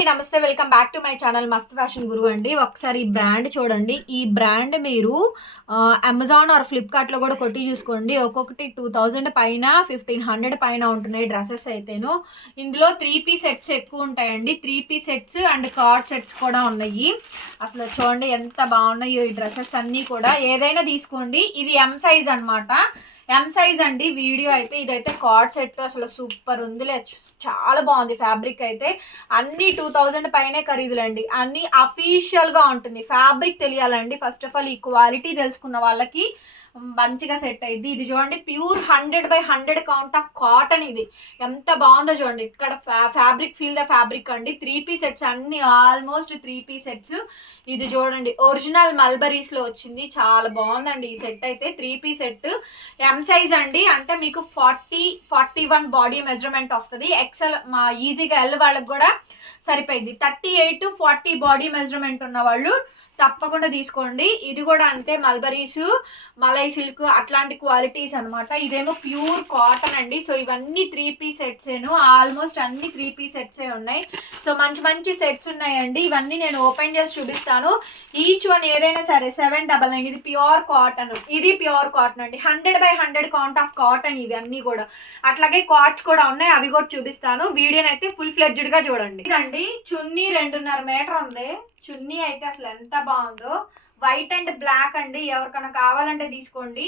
అండి నమస్తే. Welcome back to my channel Mast fashion Guru అండి. ఒకసారి ఈ బ్రాండ్ చూడండి. ఈ బ్రాండ్ మీరు అమెజాన్ ఆర్ ఫ్లిప్కార్ట్లో కూడా కొట్టి చూసుకోండి. ఒక్కొక్కటి టూ థౌజండ్ పైన ఫిఫ్టీన్ హండ్రెడ్ పైన ఉంటున్నాయి డ్రెస్సెస్ అయితేను. ఇందులో త్రీ పీ సెట్స్ ఎక్కువ ఉంటాయండి. Three P sets and cord sets కూడా ఉన్నాయి. అసలు చూడండి ఎంత బాగున్నాయో ఈ డ్రెస్సెస్ అన్నీ కూడా. ఏదైనా తీసుకోండి. ఇది ఎం సైజ్ అన్నమాట. ఎం సైజ్ అండి. వీడియో అయితే ఇదైతే కార్డ్ సెట్ అసలు సూపర్ ఉందిలే. చాలా బాగుంది ఫ్యాబ్రిక్ అయితే. అన్ని టూ థౌజండ్ పైనే ఖరీదులండి. అన్ని అఫీషియల్గా ఉంటుంది. ఫ్యాబ్రిక్ తెలియాలండి. ఫస్ట్ ఆఫ్ ఆల్ ఈ క్వాలిటీ తెలుసుకున్న వాళ్ళకి. మంచిగా సెట్ అయింది ఇది చూడండి pure hundred by hundred count of cotton ఇది. ఎంత బాగుందో చూడండి. ఇక్కడ ఫ్యాబ్రిక్ ఫీల్ ద ఫ్యాబ్రిక్ అండి. త్రీ పీ సెట్స్ అన్ని ఆల్మోస్ట్ త్రీ పీ సెట్స్ ఇది చూడండి ఒరిజినల్ మల్బరీస్లో వచ్చింది. చాలా బాగుందండి ఈ సెట్ అయితే. Three P set M size అండి. అంటే మీకు forty forty one body measurement వస్తుంది. ఎక్సెల్ మా ఈజీగా ఎల్ వాళ్ళకి కూడా సరిపోయింది thirty eight forty body measurement ఉన్న వాళ్ళు తప్పకుండా తీసుకోండి. ఇది కూడా అంతే మల్బరీస్ మలై సిల్క్ అట్లాంటి క్వాలిటీస్ అన్నమాట. ఇదేమో ప్యూర్ కాటన్ అండి. సో ఇవన్నీ త్రీ పీస్ సెట్సేను ఆల్మోస్ట్ అన్ని త్రీ పీస్ సెట్సే ఉన్నాయి. సో మంచి మంచి సెట్స్ ఉన్నాయండి. ఇవన్నీ నేను ఓపెన్ చేసి చూపిస్తాను. ఈచ్ వన్ ఏదైనా సరే సెవెన్ డబల్ నైన్. ఇది ప్యూర్ కాటన్. ఇది ప్యూర్ కాటన్ అండి. Hundred by hundred count of cotton ఇవన్నీ కూడా. అట్లాగే కాట్స్ కూడా ఉన్నాయి. అవి కూడా చూపిస్తాను. వీడియోని అయితే ఫుల్ ఫ్లెడ్జ్డ్గా చూడండి. ఇదండి చున్నీ రెండున్నర మీటర్ ఉంది. చున్నీ అయితే అసలు ఎంత బాగుందో. వైట్ అండ్ బ్లాక్ అండి. ఎవరికైనా కావాలంటే తీసుకోండి.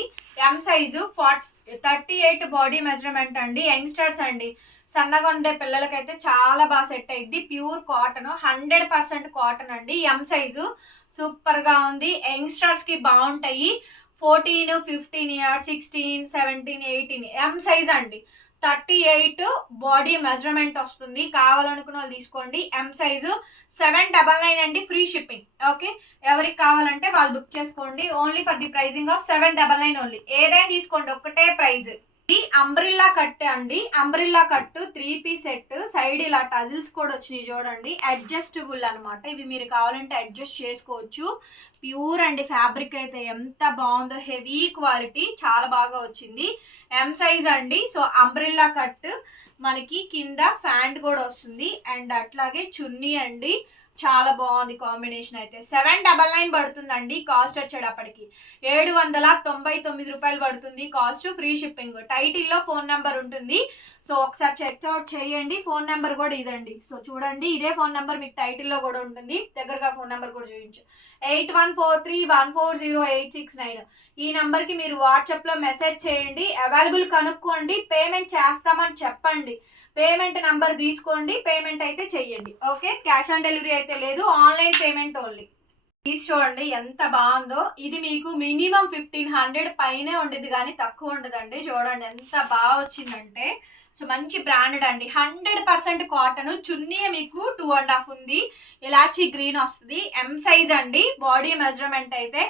M size forty thirty eight body measurement అండి. యంగ్స్టర్స్ అండి. సన్నగా ఉండే పిల్లలకైతే చాలా బాగా సెట్ అయింది pure cotton hundred percent cotton అండి. ఎం సైజు సూపర్గా ఉంది. యంగ్స్టర్స్కి బాగుంటాయి. Fourteen fifteen year sixteen seventeen eighteen M size అండి. థర్టీ ఎయిట్ బాడీ మెజర్మెంట్ వస్తుంది. కావాలనుకున్న వాళ్ళు తీసుకోండి. M size seven double nine అండి. ఫ్రీ షిప్పింగ్ ఓకే ఎవరికి కావాలంటే వాళ్ళు బుక్ చేసుకోండి. Only for the pricing of seven double nine only ఏదైనా తీసుకోండి. ఒక్కటే ప్రైజ్ ఈ అంబ్రిల్లా కట్ అండి. Umbrella cut three piece set side ఇలా టజిల్స్ కూడా వచ్చినాయి చూడండి. అడ్జస్టబుల్ అనమాట ఇవి మీరు కావాలంటే అడ్జస్ట్ చేసుకోవచ్చు. ప్యూర్ అండి ఫ్యాబ్రిక్ అయితే ఎంత బాగుందో హెవీ క్వాలిటీ చాలా బాగా వచ్చింది. ఎం సైజ్ అండి. సో అంబ్రిల్లా కట్ మనకి కింద ఫ్యాంట్ కూడా వస్తుంది. అండ్ అట్లాగే చున్నీ అండి. చాలా బాగుంది కాంబినేషన్ అయితే. సెవెన్ డబల్ నైన్ పడుతుందండి కాస్ట్ వచ్చేటప్పటికి. ఏడు వందల తొంభై తొమ్మిది రూపాయలు పడుతుంది కాస్ట్ ఫ్రీ షిప్పింగ్. టైటిల్లో ఫోన్ నెంబర్ ఉంటుంది. సో ఒకసారి చెక్ అవుట్ చేయండి. ఫోన్ నెంబర్ కూడా ఇదండి. సో చూడండి ఇదే ఫోన్ నెంబర్ మీకు టైటిల్లో కూడా ఉంటుంది. దగ్గరగా ఫోన్ నెంబర్ కూడా చూపించు. Eight one four three one four zero eight six nine. ఈ నెంబర్కి మీరు వాట్సాప్లో మెసేజ్ చేయండి. అవైలబుల్ కనుక్కోండి. పేమెంట్ చేస్తామని చెప్పండి. పేమెంట్ నంబర్ తీసుకోండి పేమెంట్ అయితే చెయ్యండి. ఓకే? క్యాష్ ఆన్ డెలివరీ అయితే లేదు ఆన్లైన్ పేమెంట్ ఓన్లీ. తీసి చూడండి ఎంత బాగుందో. ఇది మీకు మినిమం ఫిఫ్టీన్ హండ్రెడ్ పైనే ఉండేది కానీ తక్కువ ఉండదండి. చూడండి ఎంత బాగా వచ్చిందంటే. సో మంచి బ్రాండెడ్ అండి. హండ్రెడ్ పర్సెంట్ కాటన్ చున్నీ మీకు టూ అండ్ హాఫ్ ఉంది. ఇలాచీ గ్రీన్ వస్తుంది. ఎం సైజ్ అండి. బాడీ మెజర్మెంట్ అయితే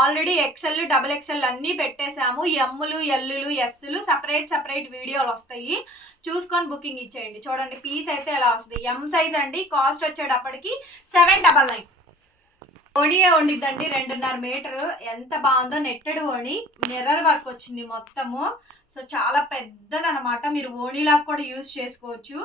ఆల్రెడీ ఎక్సెల్ డబుల్ ఎక్సెల్ అన్నీ పెట్టేశాము. ఎమ్ములు ఎల్లులు ఎస్లు సపరేట్ సపరేట్ వీడియోలు వస్తాయి. చూసుకొని బుకింగ్ ఇచ్చేయండి. చూడండి పీస్ అయితే ఎలా వస్తుంది. ఎం సైజ్ అండి. కాస్ట్ వచ్చేటప్పటికి సెవెన్ డబల్ నైన్ ఓణియే వండిద్దండి రెండున్నర మీటర్. ఎంత బాగుందో నెట్టెడ్ ఓణి. మిర్రర్ వర్క్ వచ్చింది మొత్తము. సో చాలా పెద్దదనమాట. మీరు ఓణిలాగా కూడా యూస్ చేసుకోవచ్చు.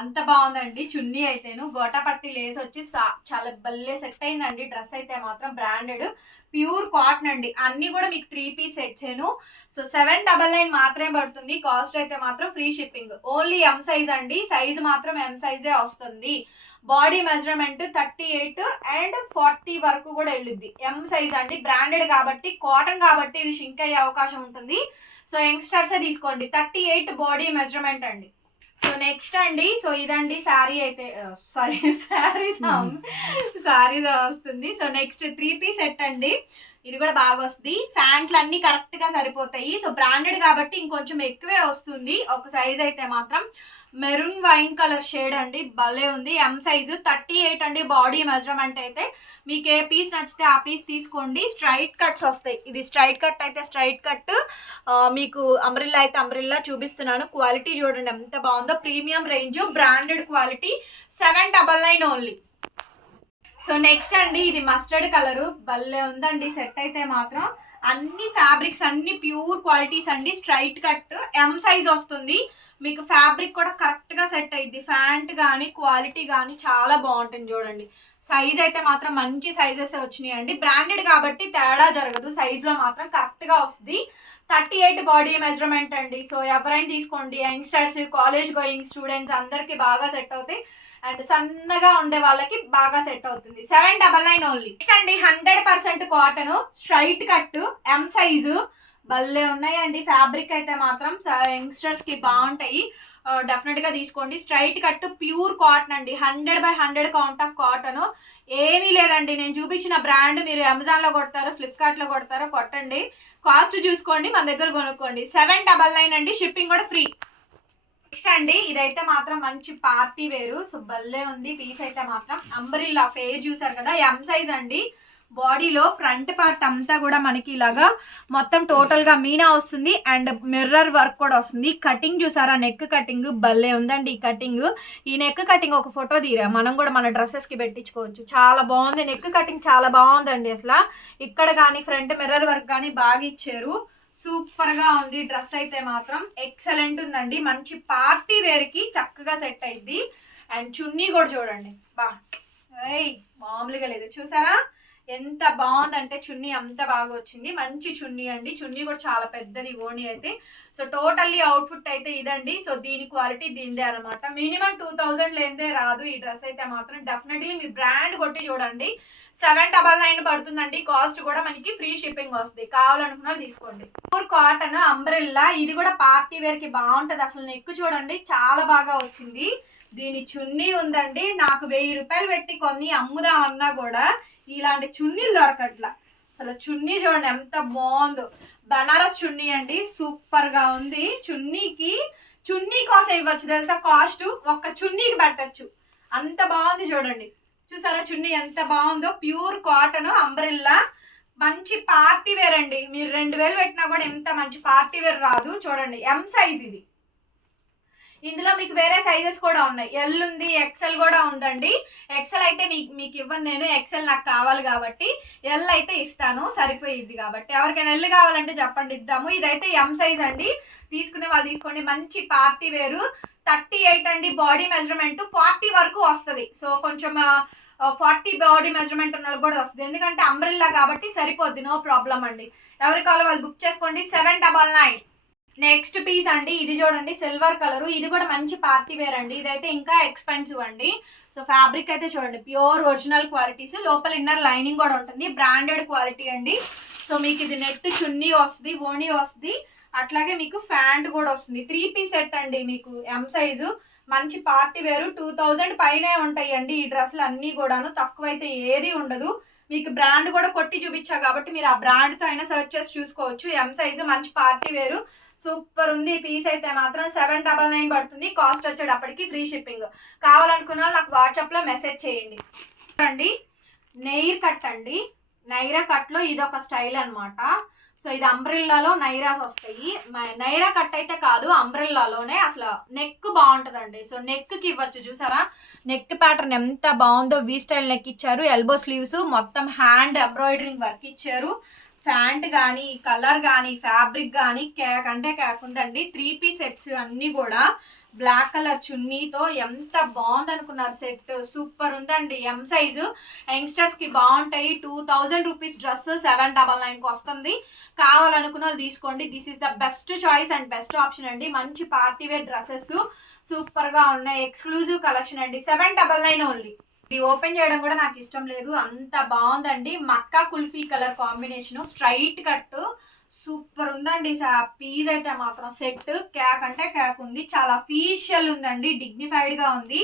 అంత బాగుందండి. చున్నీ అయితేను. గోటపట్టి లేస్ వచ్చి చాలా భలే సెట్ అయిందండి. డ్రెస్ అయితే మాత్రం బ్రాండెడ్. ప్యూర్ కాటన్ అండి. అన్ని కూడా మీకు త్రీ పీస్ సెట్సేను. సో సెవెన్ డబల్ నైన్ మాత్రమే పడుతుంది. కాస్ట్ అయితే మాత్రం free shipping. Only M size అండి. సైజ్ మాత్రం ఎం సైజే వస్తుంది. Body measurement thirty eight and forty వరకు కూడా వెళ్ళుద్ది. ఎం సైజ్ అండి. బ్రాండెడ్ కాబట్టి కాటన్ కాబట్టి ఇది షింక్ అయ్యే అవకాశం ఉంటుంది. సో యంగ్స్టర్స్ తీసుకోండి. థర్టీ ఎయిట్ బాడీ మెజర్మెంట్ అండి. సో నెక్స్ట్ అండి సో ఇదండి శారీ అయితే సారీ శారీ శారీస్ వస్తుంది. So next three piece set అండి. ఇది కూడా బాగా వస్తుంది. ఫ్యాంట్లు అన్ని కరెక్ట్గా సరిపోతాయి. సో బ్రాండెడ్ కాబట్టి ఇంకొంచెం ఎక్కువే వస్తుంది. ఒక సైజ్ అయితే మాత్రం మెరూన్ వైన్ కలర్ షేడ్ అండి. భలే ఉంది. ఎం సైజు థర్టీ ఎయిట్ అండి బాడీ మెజర్మెంట్ అయితే. మీకు ఏ పీస్ నచ్చితే ఆ పీస్ తీసుకోండి. స్ట్రైట్ కట్స్ వస్తాయి. ఇది స్ట్రైట్ కట్ అయితే స్ట్రైట్ కట్ మీకు అంబ్రిల్లా అయితే అంబ్రిల్లా చూపిస్తున్నాను. క్వాలిటీ చూడండి. ఎంత బాగుందో. Premium range branded quality seven double nine only so next అండి ఇది మస్టర్డ్ కలర్ భలే ఉందండి సెట్ అయితే మాత్రం. అన్ని ఫ్యాబ్రిక్స్ అన్ని ప్యూర్ క్వాలిటీస్ అండి స్ట్రైట్ కట్ ఎం సైజ్ వస్తుంది. మీకు ఫ్యాబ్రిక్ కూడా కరెక్ట్గా సెట్ అయింది ఫ్యాంట్ కానీ క్వాలిటీ కానీ చాలా బాగుంటుంది చూడండి. సైజ్ అయితే మాత్రం మంచి సైజెస్ వచ్చినాయి అండి బ్రాండెడ్ కాబట్టి తేడా జరగదు. సైజ్లో మాత్రం కరెక్ట్గా వస్తుంది. థర్టీ ఎయిట్ బాడీ మెజర్మెంట్ అండి. సో ఎవరైనా తీసుకోండి. యంగ్స్టర్స్ కాలేజ్ గోయింగ్ స్టూడెంట్స్ అందరికి బాగా సెట్ అవుతాయి. అండ్ సన్నగా ఉండే వాళ్ళకి బాగా సెట్ అవుతుంది. Seven double nine only. Next అండి hundred percent cotton straight cut M size భలే ఉన్నాయండి. ఫ్యాబ్రిక్ అయితే మాత్రం యంగ్స్టర్స్కి బాగుంటాయి. డెఫినెట్గా తీసుకోండి. స్ట్రైట్ కట్ ప్యూర్ కాటన్ అండి. Hundred by hundred count of cotton ఏమీ లేదండి. నేను చూపించిన బ్రాండ్ మీరు అమెజాన్లో కొడతారో ఫ్లిప్కార్ట్లో కొడతారో కొట్టండి. కాస్ట్ చూసుకోండి మన దగ్గర కొనుక్కోండి. సెవెన్ డబల్ నైన్ అండి. షిప్పింగ్ కూడా ఫ్రీ నెక్స్ట్ అండి ఇదైతే మాత్రం మంచి పార్టీ వేరు. సో భలే ఉంది. పీస్ అయితే మాత్రం. అంబరిల్లా ఫేర్ చూసారు కదా? ఎం సైజ్ అండి. బాడీలో ఫ్రంట్ పార్ట్ అంతా కూడా మనకి ఇలాగా మొత్తం టోటల్గా మీనా వస్తుంది అండ్ మిర్రర్ వర్క్ కూడా వస్తుంది. కటింగ్ చూసారా? నెక్ కటింగ్ భలే ఉందండి ఈ కటింగ్ ఈ నెక్ కటింగ్ ఒక ఫోటో తీరా? మనం కూడా మన డ్రెస్సెస్కి పెట్టించుకోవచ్చు. చాలా బాగుంది. నెక్ కటింగ్ చాలా బాగుందండి అసలు. ఇక్కడ కానీ ఫ్రంట్ మిర్రర్ వర్క్ కానీ బాగా ఇచ్చారు. సూపర్గా ఉంది. డ్రెస్ అయితే మాత్రం ఎక్సలెంట్ ఉందండి. మంచి పార్టీ వేర్కి చక్కగా సెట్ అయింది అండ్ చున్నీ కూడా చూడండి. బా. ఏయ్ మామూలుగా లేదు. చూసారా? ఎంత బాగుందంటే చున్నీ అంత బాగా వచ్చింది. మంచి చున్నీ అండి. చున్నీ కూడా చాలా పెద్దది ఓణి అయితే. సో టోటల్లీ అవుట్ఫుట్ అయితే ఇదండి. సో దీని క్వాలిటీ దీనిదే అనమాట మినిమం టూ థౌజండ్ లేనిదే రాదు ఈ డ్రెస్ అయితే మాత్రం. డెఫినెట్లీ మీ బ్రాండ్ కొట్టి చూడండి. సెవెన్ డబల్ నైన్ పడుతుందండి. కాస్ట్ కూడా మనకి ఫ్రీ షిప్పింగ్ వస్తుంది. కావాలనుకున్నా తీసుకోండి. ప్యూర్ కాటన్ అంబ్రెల్లా ఇది కూడా పార్టీ వేర్కి బాగుంటది. అసలు నెక్ చూడండి చాలా బాగా వచ్చింది. దీని చున్నీ ఉందండి. నాకు వెయ్యి రూపాయలు పెట్టి కొన్ని అమ్ముదామన్నా కూడా ఇలాంటి చున్నీలు దొరకట్లా. అసలు చున్నీ చూడండి ఎంత బాగుందో. బనారస్ చున్నీ అండి సూపర్గా ఉంది. చున్నీకి చున్నీ కోసం ఇవ్వచ్చు తెలుసా? కాస్ట్ ఒక్క చున్నీకి పెట్టచ్చు. అంత బాగుంది చూడండి. చూసారా చున్నీ ఎంత బాగుందో? Pure cotton umbrella. మంచి పార్టీ వేర్ అండి. మీరు రెండు వేలు పెట్టినా కూడా ఎంత మంచి పార్టీ వేర్ రాదు. చూడండి ఎం సైజ్ ఇది. ఇందులో మీకు వేరే సైజెస్ కూడా ఉన్నాయి. ఎల్ ఉంది ఎక్సెల్ కూడా ఉందండి. ఎక్సెల్ అయితే మీకు మీకు ఇవ్వను నేను. ఎక్సెల్ నాకు కావాలి కాబట్టి ఎల్ అయితే ఇస్తాను. సరిపోయిద్ది కాబట్టి. ఎవరికైనా ఎల్ కావాలంటే చెప్పండి ఇద్దాము. ఇదైతే ఎం సైజ్ అండి. తీసుకునే వాళ్ళు తీసుకోండి. మంచి పార్టీ వేరు. థర్టీ ఎయిట్ అండి బాడీ మెజర్మెంట్ ఫార్టీ వరకు వస్తుంది. సో కొంచెం ఫార్టీ బాడీ మెజర్మెంట్ ఉన్న వాళ్ళకి కూడా వస్తుంది. ఎందుకంటే అంబ్రిల్లా కాబట్టి సరిపోద్ది. నో ప్రాబ్లం అండి. ఎవరి కావాలో వాళ్ళు బుక్ చేసుకోండి. Seven double nine next piece అండి ఇది చూడండి సిల్వర్ కలర్. ఇది కూడా మంచి పార్టీ వేర్ అండి. ఇదైతే ఇంకా ఎక్స్పెన్సివ్ అండి. సో ఫ్యాబ్రిక్ అయితే చూడండి ప్యూర్ ఒరిజినల్ క్వాలిటీస్. లోపల ఇన్నర్ లైనింగ్ కూడా ఉంటుంది. బ్రాండెడ్ క్వాలిటీ అండి. సో మీకు ఇది నెట్ చున్నీ వస్తుంది ఓనీ వస్తుంది. అట్లాగే మీకు ఫ్యాంట్ కూడా వస్తుంది. త్రీ పీస్ సెట్ అండి మీకు ఎం సైజు మంచి పార్టీ వేరు. టూ థౌజండ్ పైనే ఉంటాయండి ఈ డ్రెస్సులు అన్నీ కూడాను. తక్కువైతే ఏది ఉండదు. మీకు బ్రాండ్ కూడా కొట్టి చూపించా కాబట్టి మీరు ఆ బ్రాండ్తో అయినా సెర్చ్ చేసి చూసుకోవచ్చు. ఎం సైజు మంచి పార్టీ వేరు. సూపర్ ఉంది. ఈ పీస్ అయితే మాత్రం సెవెన్ డబల్ నైన్ పడుతుంది. కాస్ట్ వచ్చేటప్పటికి ఫ్రీ షిప్పింగ్. కావాలనుకున్న వాళ్ళు నాకు వాట్సాప్లో మెసేజ్ చేయండి. అండి నెయిర్ కట్ అండి. నైరా కట్లో ఇది ఒక స్టైల్ అనమాట సో ఇది అంబ్రిల్లాలో నైరాస్ వస్తాయి. నైరా కట్ అయితే కాదు అంబ్రిల్లాలోనే అసలు నెక్ బాగుంటుందండి. సో నెక్కి ఇవ్వచ్చు చూసారా? నెక్ ప్యాటర్న్ ఎంత బాగుందో వి స్టైల్ నెక్ ఇచ్చారు ఎల్బో స్లీవ్స్ మొత్తం హ్యాండ్ ఎంబ్రాయిడరింగ్ వర్క్ ఇచ్చారు. ఫ్యాంట్ కానీ కలర్ కానీ ఫ్యాబ్రిక్ కానీ కేక్ అంటే కేక్ ఉందండి త్రీ పీస్ సెట్స్ అన్నీ కూడా బ్లాక్ కలర్ చున్నీతో ఎంత బాగుంది అనుకున్నారు సెట్. సూపర్ ఉందండి. ఎం సైజు యంగ్స్టర్స్కి బాగుంటాయి. Two thousand rupees dress seven double నైన్కి వస్తుంది. కావాలనుకున్న వాళ్ళు తీసుకోండి. This is the best choice and best option అండి. మంచి పార్టీవేర్ డ్రెస్సెస్. సూపర్గా ఉన్నాయి. ఎక్స్క్లూజివ్ కలెక్షన్ అండి. Seven double nine only. ఇది ఓపెన్ చేయడం కూడా నాకు ఇష్టం లేదు. అంత బాగుందండి. మక్కా kulfi colour combination. Straight cut. Super ఉందండి. పీజ్ అయితే మాత్రం సెట్. క్యాక్ అంటే క్యాక్ ఉంది. చాలా ఫీషియల్ ఉందండి. డిగ్నిఫైడ్గా ఉంది.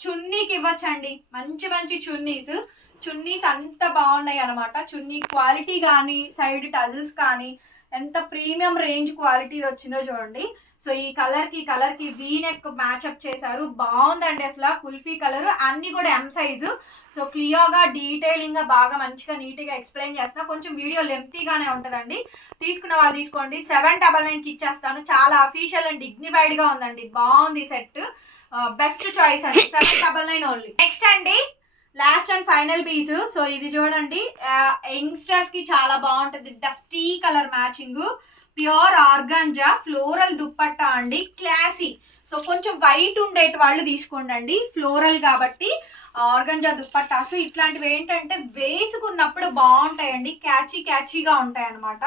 చున్నీకి ఇవ్వచ్చండి. మంచి మంచి చున్నీస్. చున్నీస్ అంత బాగున్నాయి అనమాట చున్నీ క్వాలిటీ కానీ సైడ్ టజిల్స్ కానీ ఎంత ప్రీమియం రేంజ్ క్వాలిటీ వచ్చిందో చూడండి. సో ఈ కలర్కి కలర్కి వీ నెక్ మ్యాచ్అప్ చేశారు. బాగుందండి అసలు కుల్ఫీ కలర్ అన్ని కూడా ఎం సైజు సో క్లియర్గా డీటెయిలింగ్గా డీటెయిలింగ్గా బాగా మంచిగా నీట్గా ఎక్స్ప్లెయిన్ చేస్తున్నా. కొంచెం వీడియో లెంతీగానే ఉంటుందండి. తీసుకున్న వాళ్ళు తీసుకోండి. సెవెన్ డబల్ నైన్కి ఇచ్చేస్తాను. చాలా అఫీషియల్ అండ్ డిగ్నిఫైడ్గా ఉందండి. బాగుంది సెట్ బెస్ట్ చాయిస్ అండి. Seven double nine only next అండి. Last and final piece so ఇది చూడండి. యంగ్స్టర్స్కి చాలా బాగుంటుంది. Dusty colour matching pure organza floral dupatta అండి. క్లాసీ సో కొంచెం వైట్ ఉండేటి వాళ్ళు తీసుకోండి అండి ఫ్లోరల్ కాబట్టి ఆర్గంజా దుప్పట్టాసు ఇట్లాంటివి ఏంటంటే వేసుకున్నప్పుడు బాగుంటాయండి. క్యాచీ క్యాచీగా ఉంటాయి అనమాట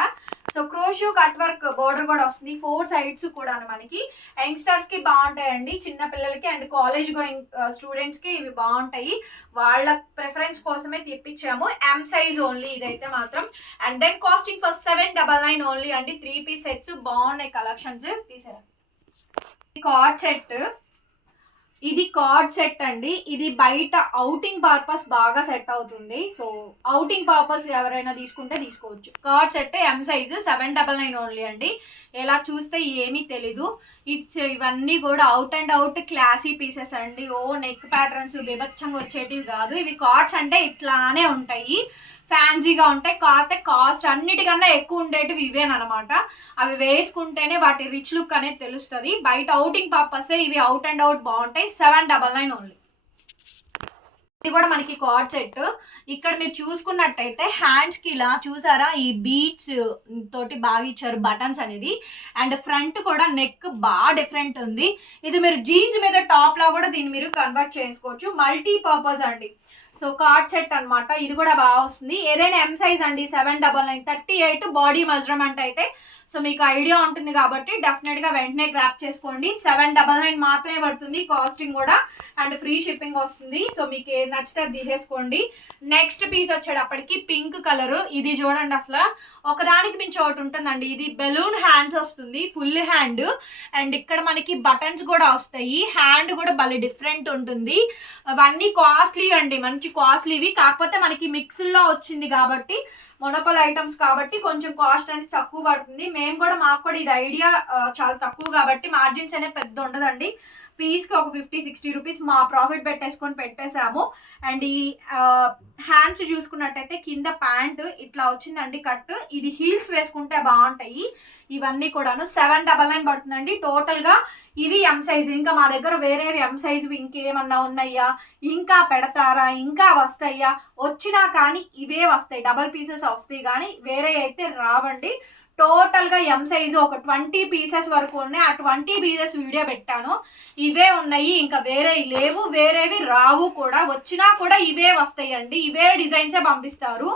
so crochet cut work border కూడా వస్తుంది. ఫోర్ సైడ్స్ కూడా మనకి. యంగ్స్టర్స్కి బాగుంటాయండి. చిన్న పిల్లలకి అండ్ కాలేజ్ గోయింగ్ స్టూడెంట్స్కి ఇవి బాగుంటాయి. వాళ్ళ ప్రిఫరెన్స్ కోసమే తెప్పించాము. ఎం సైజ్ ఓన్లీ ఇదైతే మాత్రం. And then costing for seven double nine only అండి. త్రీ పీస్ సెట్స్ బాగున్నాయి కలెక్షన్స్ తీసారా. కార్డ్ సెట్ ఇది కార్డ్ సెట్ అండి. ఇది బయట అవుటింగ్ పర్పస్ బాగా సెట్ అవుతుంది. సో అవుటింగ్ పర్పస్ ఎవరైనా తీసుకుంటే తీసుకోవచ్చు. Card set M size seven double nine only అండి. ఎలా చూస్తే ఏమీ తెలీదు. ఇవన్నీ కూడా out and out classy pieces అండి. ఓ నెక్ ప్యాటర్న్స్ బిభత్సంగా వచ్చేటివి కాదు. ఇవి కార్డ్స్ అంటే ఇట్లానే ఉంటాయి. ఫ్యాన్సీగా ఉంటాయి కాబట్టి కాస్ట్ అన్నిటికన్నా ఎక్కువ ఉండేటివి ఇవేనమాట అవి వేసుకుంటేనే వాటి రిచ్ లుక్ అనేది తెలుస్తుంది. బయట అవుటింగ్ పర్పసే ఇవి అవుట్ అండ్ అవుట్ బాగుంటాయి. సెవెన్ డబల్ నైన్ ఓన్లీ ఇది కూడా మనకి కార్డ్ సెట్ ఇక్కడ మీరు చూసుకున్నట్టయితే హ్యాండ్స్కి ఇలా చూసారా? ఈ బీట్స్ తోటి బాగా ఇచ్చారు బటన్స్ అనేది. అండ్ ఫ్రంట్ కూడా నెక్ బాగా డిఫరెంట్ ఉంది. ఇది మీరు జీన్స్ మీద టాప్ లా కూడా దీన్ని మీరు కన్వర్ట్ చేసుకోవచ్చు. మల్టీ పర్పస్ అండి. సో కార్డ్ సెట్ అన్నమాట. ఇది కూడా బాగా వస్తుంది. ఏదైనా ఎం సైజ్ అండి seven double nine thirty eight body measurement అయితే సో మీకు ఐడియా ఉంటుంది కాబట్టి డెఫినెట్గా వెంటనే గ్రాప్ చేసుకోండి. సెవెన్ డబల్ నైన్ మాత్రమే పడుతుంది కాస్టింగ్ కూడా అండ్ ఫ్రీ షిప్పింగ్ వస్తుంది. సో మీకు ఏది నచ్చితే అది తీసేసుకోండి. నెక్స్ట్ పీస్ వచ్చేటప్పటికి పింక్ కలర్ ఇది చూడండి అసలు. ఒకదానికి మించి ఒకటి ఉంటుందండి. ఇది బెలూన్ హ్యాండ్స్ వస్తుంది ఫుల్ హ్యాండ్ అండ్ ఇక్కడ మనకి బటన్స్ కూడా వస్తాయి. హ్యాండ్ కూడా భలే డిఫరెంట్ ఉంటుంది. అవన్నీ కాస్ట్లీ అండి. మంచి కాస్ట్లీవి కాకపోతే మనకి మిక్స్లో వచ్చింది కాబట్టి మొనపల్ ఐటమ్స్ కాబట్టి కొంచెం కాస్ట్ అనేది తక్కువ పడుతుంది. మేము కూడా మాకు కూడా ఇది ఐడియా చాలా తక్కువ కాబట్టి మార్జిన్స్ అనేది పెద్ద ఉండదండి. పీస్కి ఒక ఫిఫ్టీ సిక్స్టీ రూపీస్ మా ప్రాఫిట్ పెట్టేసుకొని పెట్టేశాము. అండ్ ఈ హ్యాండ్స్ చూసుకున్నట్టయితే కింద ప్యాంట్ ఇట్లా వచ్చిందండి కట్. ఇది హీల్స్ వేసుకుంటే బాగుంటాయి. ఇవన్నీ కూడాను సెవెన్ డబల్ నైన్ పడుతుందండి. టోటల్గా ఇవి ఎం సైజ్ ఇంకా మా దగ్గర వేరేవి ఎం సైజ్ ఇంకేమన్నా ఉన్నాయా? ఇంకా పెడతారా? ఇంకా వస్తాయా? వచ్చినా కానీ ఇవే వస్తాయి. డబల్ పీసెస్ వస్తాయి కానీ వేరే అయితే రావండి. టోటల్గా ఎం సైజు ఒక ట్వంటీ పీసెస్ వరకు ఉన్నాయి. ఆ ట్వంటీ పీసెస్ వీడియో పెట్టాను. ఇవే ఉన్నాయి. ఇంకా వేరే లేవు వేరేవి రావు కూడా. వచ్చినా కూడా ఇవే వస్తాయండి. ఇవే డిజైన్సే పంపిస్తారు.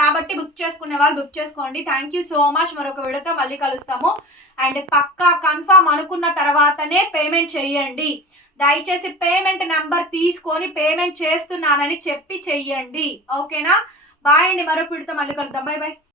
కాబట్టి బుక్ చేసుకునే వాళ్ళు బుక్ చేసుకోండి. థ్యాంక్ యూ సో మచ్ మరొక వీడియోతో మళ్ళీ కలుస్తాము. అండ్ పక్కా కన్ఫామ్ అనుకున్న తర్వాతనే పేమెంట్ చేయండి. దయచేసి పేమెంట్ నెంబర్ తీసుకొని పేమెంట్ చేస్తున్నానని చెప్పి చెయ్యండి ఓకేనా బాయ్ అండి. మరొక వీడితో మళ్ళీ కలుద్దాం. Bye bye